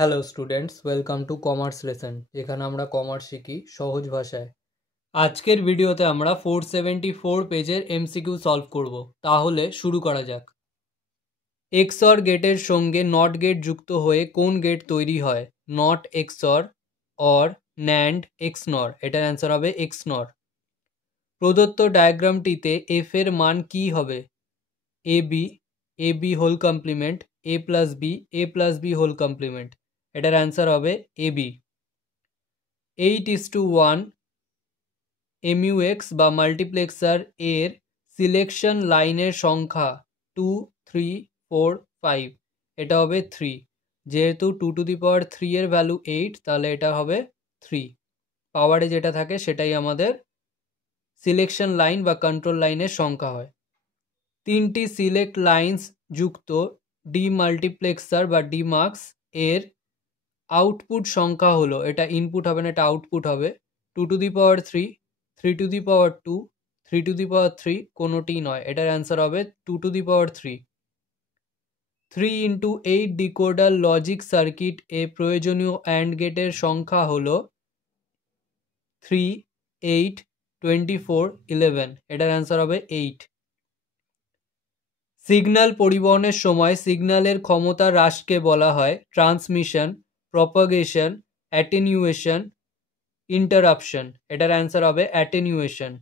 Hello students, welcome to commerce lesson, যেখানে আমরা commerce শিখি সহজ ভাষায়। আজকের ভিডিওতে আমরা 474 পেজের এমসিকিউ সলভ করব। তাহলে শুরু করা যাক। এক্সঅর গেটের সঙ্গে নট গেট যুক্ত হয়ে কোন গেট তৈরি হয়? Not XOR, or, NAND, XNOR. এটার অ্যান্সার হবে এক্সনর। প্রদত্ত ডায়াগ্রামটিতে এফ এর মান কি হবে? A B whole complement, A plus B whole complement. এটার অ্যান্সার হবে এ বি। 8:1 এমইউএক্স বা মাল্টিপ্লেক্সার এর সিলেকশন লাইনের সংখ্যা 2, 3, 4, 5। এটা হবে 3। যেহেতু 2^3 এর ভ্যালু 8, তাহলে এটা হবে 3। পাওয়ারে যেটা থাকে সেটাই আমাদের সিলেকশন লাইন বা কন্ট্রোল লাইনের সংখ্যা হয়। 3টি সিলেক্ট লাইন্স যুক্ত ডিমাল্টিপ্লেক্সার বা ডিমাক্স এর আউটপুট সংখ্যা হলো, এটা ইনপুট হবে না, এটা আউটপুট হবে 2^3, 3^2, 3^3, কোনোটি নয়। এটার অ্যান্সার হবে 2^3। 3x8 ডিকোডার লজিক সার্কিট এ প্রয়োজনীয় অ্যান্ড গেটের সংখ্যা হলো 3, 8, 24, 11। এটার অ্যান্সার হবে 8। সিগন্যাল পরিবহনের সময় সিগন্যালের ক্ষমতা হ্রাসকে বলা হয় ট্রান্সমিশন, প্রপাগেশন, অ্যাটেনিউয়েশন, ইন্টারাপশন। এটার অ্যান্সার হবে অ্যাটেনিউয়েশন।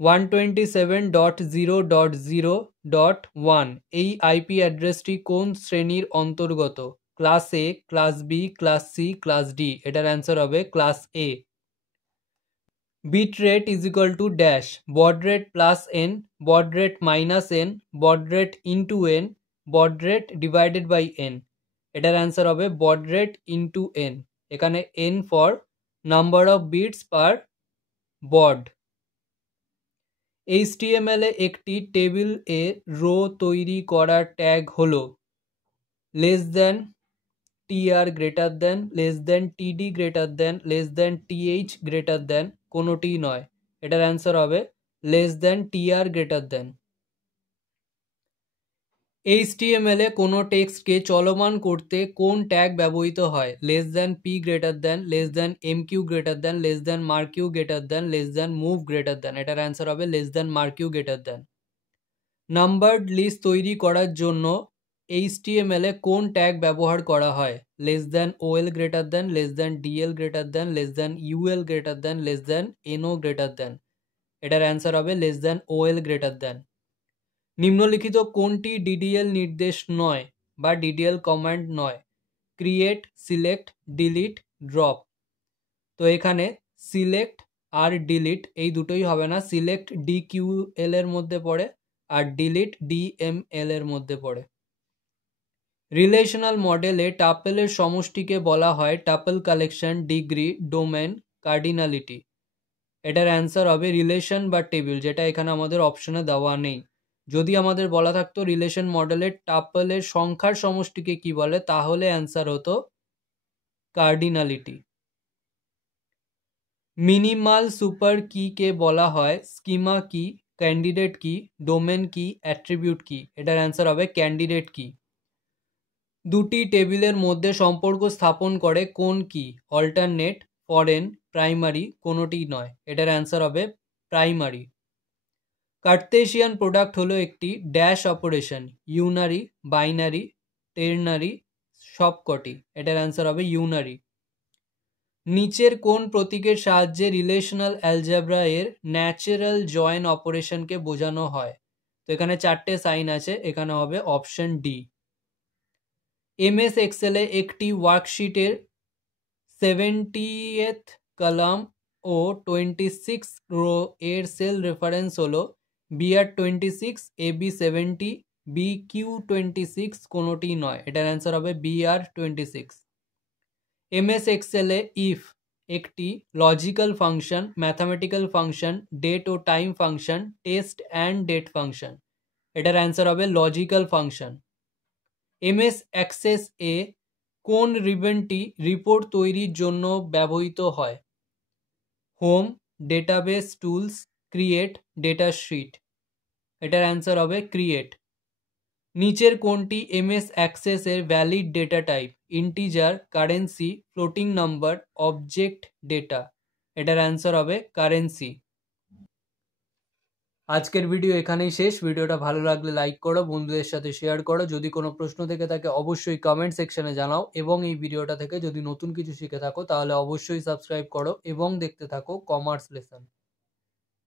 127.0.0.1 এই আইপি অ্যাড্রেসটি কোন শ্রেণীর অন্তর্গত? Class A, class B, class C, class D. এটার অ্যান্সার হবে class A. Bit rate is equal to dash, baud rate plus N, baud rate minus N, baud rate into N, baud rate divided by N. এটার answer হবে baud rate into N. এখানে N for number of bits per বড। HTML এ একটি table a row তৈরি করার tag হলো less than, tr greater than, less than, td greater than, less than, th greater than, কোনোটি নয়। এটার answer হবে less than, tr greater than. HTML এ কোনো টেক্সটকে চলমান করতে কোন ট্যাগ ব্যবহৃত হয়? Less than, p greater than, less than, mq greater than, less than, marq greater দেন, less than, move greater than. এটার অ্যান্সার হবে less than, marq greater than. Numbered list তৈরি করার জন্য HTML এ কোন ট্যাগ ব্যবহার করা হয়? Less than, OL greater than, less than, DL greater than, less than, UL greater than, less than, NO greater than. এটার অ্যান্সার হবে less than, OL greater than. নিম্নলিখিত কোনটি DDL নির্দেশ নয় বা DDL কমান্ড নয়? Create, select, delete, drop. তো এখানে সিলেক্ট আর ডিলিট এই দুটোই হবে না। সিলেক্ট DQL এর মধ্যে পড়ে আর ডিলিট DML এর মধ্যে পড়ে। রিলেশনাল মডেলে টাপেলের সমষ্টিকে বলা হয় tuple collection, degree, domain, cardinality. এটার অ্যান্সার হবে রিলেশন বা টেবিল, যেটা এখানে আমাদের অপশনে দেওয়া নেই। যদি আমাদের বলা থাকতো রিলেশন মডেলের টাপলের সংখ্যার সমষ্টিকে কি বলে, তাহলে অ্যান্সার হতো কার্ডিনালিটি। মিনিমাল সুপার কি কে বলা হয় স্কিমা কি, ক্যান্ডিডেট কি, ডোমেন কি, অ্যাট্রিবিউট কি। এটার অ্যান্সার হবে ক্যান্ডিডেট কি। দুটি টেবিলের মধ্যে সম্পর্ক স্থাপন করে কোন কি? অল্টারনেট, ফরেন, প্রাইমারি, কোনোটি নয়। এটার অ্যান্সার হবে প্রাইমারি। কার্তেশিয়ান প্রোডাক্ট হলো একটি ড্যাশ অপারেশন, ইউনারি, বাইনারি, টেরনারি, সবকটি। এটার অ্যান্সার হবে ইউনারি। নিচের কোন প্রতীকের সাহায্যে রিলেশনাল অ্যালজেব্রা এর ন্যাচারাল জয়েন অপারেশনকে বোঝানো হয়? তো এখানে 4টে সাইন আছে, এখানে হবে অপশন ডি। MS এক্সেল এ একটি ওয়ার্কশিটের 70th কলাম ও 26 রো এর সেল রেফারেন্স হলো BR26, AB70, BQ26, কোনোটি নয়। এটার অ্যান্সার হবে BR26। MS এক্সেল এ ইফ একটি logical function, mathematical function, date ও time function, test and date function. এটার অ্যান্সার হবে লজিক্যাল ফাংশন। MS অ্যাক্সেস এ কোন রিবনটি রিপোর্ট তৈরির জন্য ব্যবহৃত হয়? Home, database tools, create, data sheet. এটার অ্যান্সার হবে ক্রিয়েট। নিচের কোনটি এমএস অ্যাক্সেস এর valid data type? Integer, currency, floating number, object data. এটার অ্যান্সার হবে কারেন্সি। আজকের ভিডিও এখানেই শেষ। ভিডিওটা ভালো লাগলে লাইক করো, বন্ধুদের সাথে শেয়ার করো। যদি কোনো প্রশ্ন থেকে থাকে অবশ্যই কমেন্ট সেকশনে জানাও, এবং এই ভিডিওটা থেকে যদি নতুন কিছু শিখে থাকো তাহলে অবশ্যই সাবস্ক্রাইব করো এবং দেখতে থাকো কমার্স লেসন।